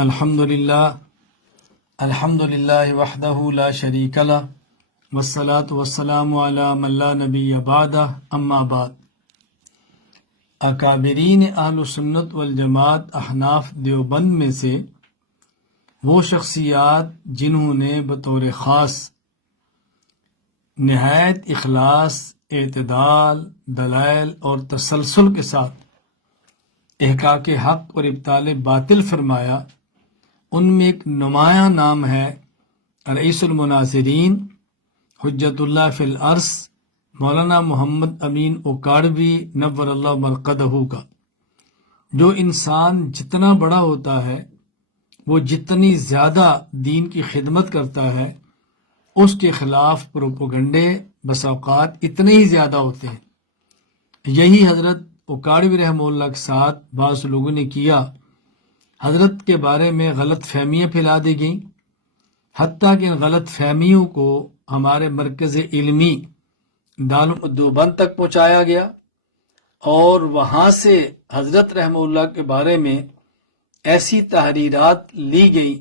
الحمدللہ وحدہ لا شریک لہ والصلاة والسلام علی من لا نبی بعدہ اما بعد۔ اکابرین اہل سنت والجماعت احناف دیوبند میں سے وہ شخصیات جنہوں نے بطور خاص نہایت اخلاص، اعتدال، دلائل اور تسلسل کے ساتھ احقاق حق اور ابطال باطل فرمایا، ان میں ایک نمایاں نام ہے رئیس المناظرین حجت اللہ فی الارض مولانا محمد امین اوکاڑوی نور اللہ مرقدہ کا۔ جو انسان جتنا بڑا ہوتا ہے وہ جتنی زیادہ دین کی خدمت کرتا ہے اس کے خلاف پروپیگنڈے بسا اوقات اتنے ہی زیادہ ہوتے ہیں۔ یہی حضرت اوکاڑوی رحمہ اللہ کے ساتھ بعض لوگوں نے کیا۔ حضرت کے بارے میں غلط فہمیاں پھیلا دی گئیں، حتیٰ کہ ان غلط فہمیوں کو ہمارے مرکز علمی دارالعلوم دیوبند تک پہنچایا گیا، اور وہاں سے حضرت رحمہ اللہ کے بارے میں ایسی تحریرات لی گئی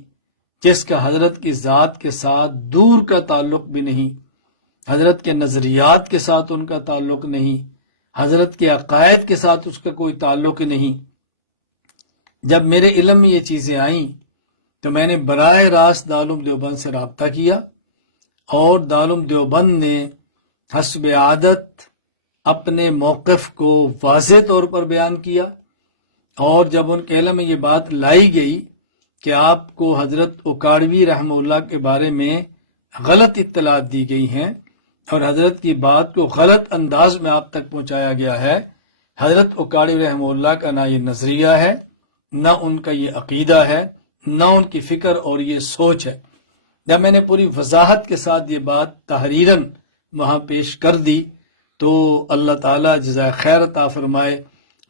جس کا حضرت کی ذات کے ساتھ دور کا تعلق بھی نہیں، حضرت کے نظریات کے ساتھ ان کا تعلق نہیں، حضرت کے عقائد کے ساتھ اس کا کوئی تعلق نہیں۔ جب میرے علم میں یہ چیزیں آئیں تو میں نے براہ راست دارالعلوم دیوبند سے رابطہ کیا، اور دارالعلوم دیوبند نے حسب عادت اپنے موقف کو واضح طور پر بیان کیا، اور جب ان کے علم میں یہ بات لائی گئی کہ آپ کو حضرت اوکاڑوی رحمہ اللہ کے بارے میں غلط اطلاعات دی گئی ہیں اور حضرت کی بات کو غلط انداز میں آپ تک پہنچایا گیا ہے، حضرت اوکاڑوی رحمہ اللہ کا نہ یہ نظریہ ہے، نہ ان کا یہ عقیدہ ہے، نہ ان کی فکر اور یہ سوچ ہے۔ جب میں نے پوری وضاحت کے ساتھ یہ بات تحریراً وہاں پیش کر دی تو اللہ تعالیٰ جزائے خیر عطا فرمائے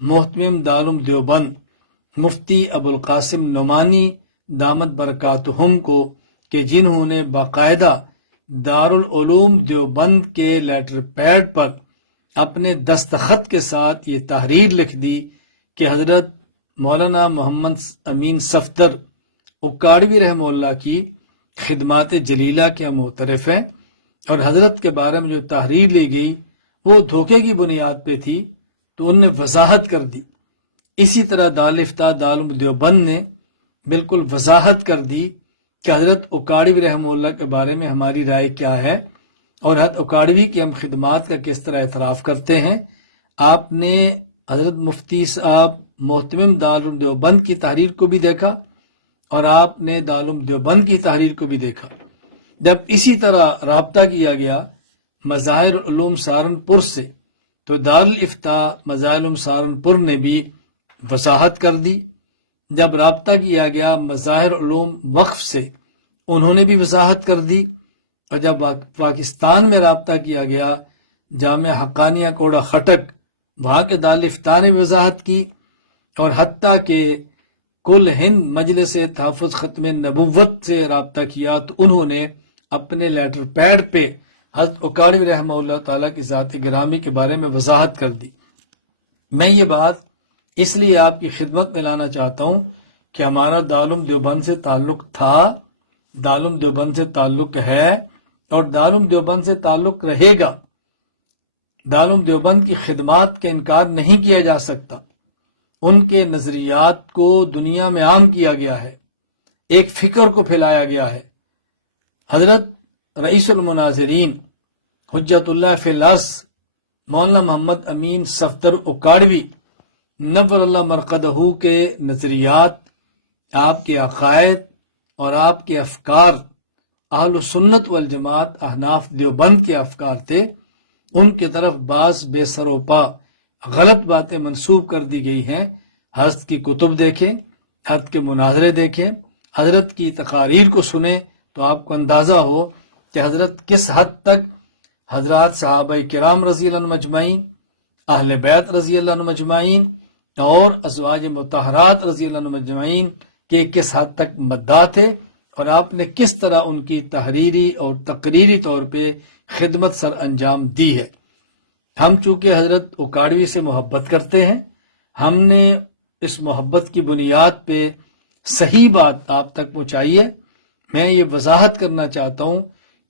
محتمم دارالعلوم دیوبند مفتی ابو القاسم نعمانی دامت برکاتہم کو، کہ جنہوں نے باقاعدہ دارالعلوم دیوبند کے لیٹر پیڈ پر اپنے دستخط کے ساتھ یہ تحریر لکھ دی کہ حضرت مولانا محمد امین صفدر اوکاڑوی رحمہ اللہ کی خدمات جلیلہ کے ہم معترف ہیں، اور حضرت کے بارے میں جو تحریر لی گئی وہ دھوکے کی بنیاد پہ تھی، تو ان نے وضاحت کر دی۔ اسی طرح دارالفتاء دارالعلوم دیوبند نے بالکل وضاحت کر دی کہ حضرت اوکاڑوی رحمہ اللہ کے بارے میں ہماری رائے کیا ہے، اور حضرت اوکاڑوی کی ہم خدمات کا کس طرح اعتراف کرتے ہیں۔ آپ نے حضرت مفتی صاحب محتمم دارالعلوم دیوبند کی تحریر کو بھی دیکھا، اور آپ نے دارالعلوم دیوبند کی تحریر کو بھی دیکھا۔ جب اسی طرح رابطہ کیا گیا مظاہر العلوم سہارنپور سے، تو دارالفتاء مظاہر العلوم سہارنپور نے بھی وضاحت کر دی۔ جب رابطہ کیا گیا مظاہر علوم وقف سے، انہوں نے بھی وضاحت کر دی، اور جب پاکستان میں رابطہ کیا گیا جامعہ حقانیہ کوڑا خٹک، وہاں کے دارالفتاء نے بھی وضاحت کی، اور حتیٰ کہ کل ہند مجلس تحفظ ختم نبوت سے رابطہ کیا تو انہوں نے اپنے لیٹر پیڈ پہ حضرت اوکاڑوی رحمہ اللہ تعالیٰ کی ذات گرامی کے بارے میں وضاحت کر دی۔ میں یہ بات اس لیے آپ کی خدمت میں لانا چاہتا ہوں کہ ہمارا دارالعلوم دیوبند سے تعلق تھا، دارالعلوم دیوبند سے تعلق ہے، اور دارالعلوم دیوبند سے تعلق رہے گا۔ دارالعلوم دیوبند کی خدمات کا انکار نہیں کیا جا سکتا، ان کے نظریات کو دنیا میں عام کیا گیا ہے، ایک فکر کو پھیلایا گیا ہے۔ حضرت رئیس المناظرین حجت اللہ فی الارض مولانا محمد امین صفدر اوکاڑوی نور اللہ مرقدہ کے نظریات، آپ کے عقائد اور آپ کے افکار اہل سنت والجماعت احناف دیوبند کے افکار تھے، ان کی طرف بعض بے سر و پا غلط باتیں منسوب کر دی گئی ہیں۔ حضرت کی کتب دیکھیں، حضرت کے مناظرے دیکھیں، حضرت کی تقاریر کو سنیں تو آپ کو اندازہ ہو کہ حضرت کس حد تک حضرات صحابہ کرام رضی اللہ عنہم اجمعین، اہل بیت رضی اللہ عنہم اجمعین، اور ازواج مطہرات رضی اللہ عنہم اجمعین کے کس حد تک مداح تھے، اور آپ نے کس طرح ان کی تحریری اور تقریری طور پہ خدمت سر انجام دی ہے۔ ہم چونکہ حضرت اوکاڑوی سے محبت کرتے ہیں، ہم نے اس محبت کی بنیاد پہ صحیح بات آپ تک پہنچائی ہے۔ میں یہ وضاحت کرنا چاہتا ہوں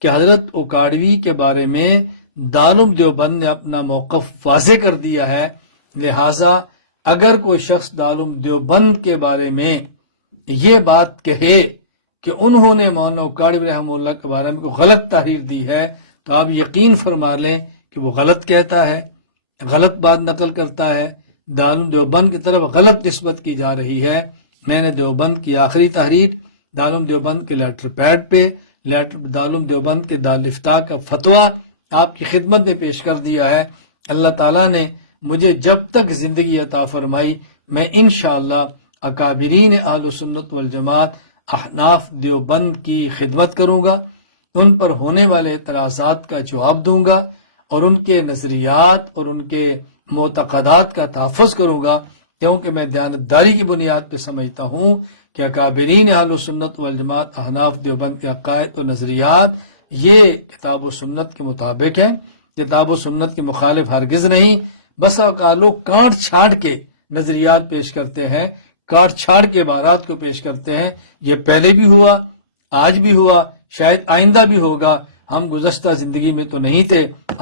کہ حضرت اکاڑوی کے بارے میں دارالعلوم دیوبند نے اپنا موقف واضح کر دیا ہے، لہٰذا اگر کوئی شخص دارالعلوم دیوبند کے بارے میں یہ بات کہے کہ انہوں نے مولانا اکاڑوی رحمہ اللہ کے بارے میں کوئی غلط تحریر دی ہے، تو آپ یقین فرما لیں کہ وہ غلط کہتا ہے، غلط بات نقل کرتا ہے، دارالعلوم دیوبند کی طرف غلط نسبت کی جا رہی ہے۔ میں نے دیوبند کی آخری تحریر دارالعلوم دیوبند کے لیٹر پیڈ پہ دارالعلوم دیوبند کے دارالفتاء کا فتویٰ آپ کی خدمت میں پیش کر دیا ہے۔ اللہ تعالیٰ نے مجھے جب تک زندگی عطا فرمائی، میں انشاءاللہ اکابرین اہل سنت والجماعت احناف دیوبند کی خدمت کروں گا، ان پر ہونے والے اعتراضات کا جواب دوں گا اور ان کے نظریات اور ان کے معتقدات کا تحفظ کروں گا، کیونکہ میں دیانتداری کی بنیاد پہ سمجھتا ہوں کہ اکابرین اہل سنت والجماعت احناف دیوبند کے عقائد و نظریات یہ کتاب و سنت کے مطابق ہیں، کتاب و سنت کے مخالف ہرگز نہیں۔ بس اوقات لوگ کاٹ چھاٹ کے نظریات پیش کرتے ہیں، کاٹ چھاٹ کے عبارات کو پیش کرتے ہیں، یہ پہلے بھی ہوا، آج بھی ہوا، شاید آئندہ بھی ہوگا۔ ہم گزشتہ زندگی میں تو نہیں تھے،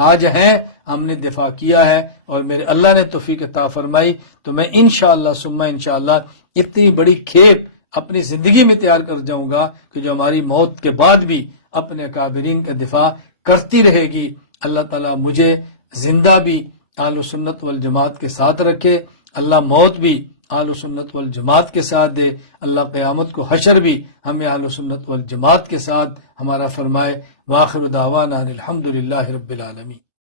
آج ہیں، ہم نے دفاع کیا ہے اور میرے اللہ نے توفیق عطا فرمائی تو میں انشاءاللہ ثم انشاءاللہ اتنی بڑی کھیپ اپنی زندگی میں تیار کر جاؤں گا کہ جو ہماری موت کے بعد بھی اپنے اکابرین کا دفاع کرتی رہے گی۔ اللہ تعالیٰ مجھے زندہ بھی اہل سنت والجماعت کے ساتھ رکھے، اللہ موت بھی اہل سنت والجماعت کے ساتھ دے، اللہ قیامت کو حشر بھی ہمیں اہل سنت والجماعت کے ساتھ ہمارا فرمائے۔ وآخر دعوانا الحمدللہ رب العالمین۔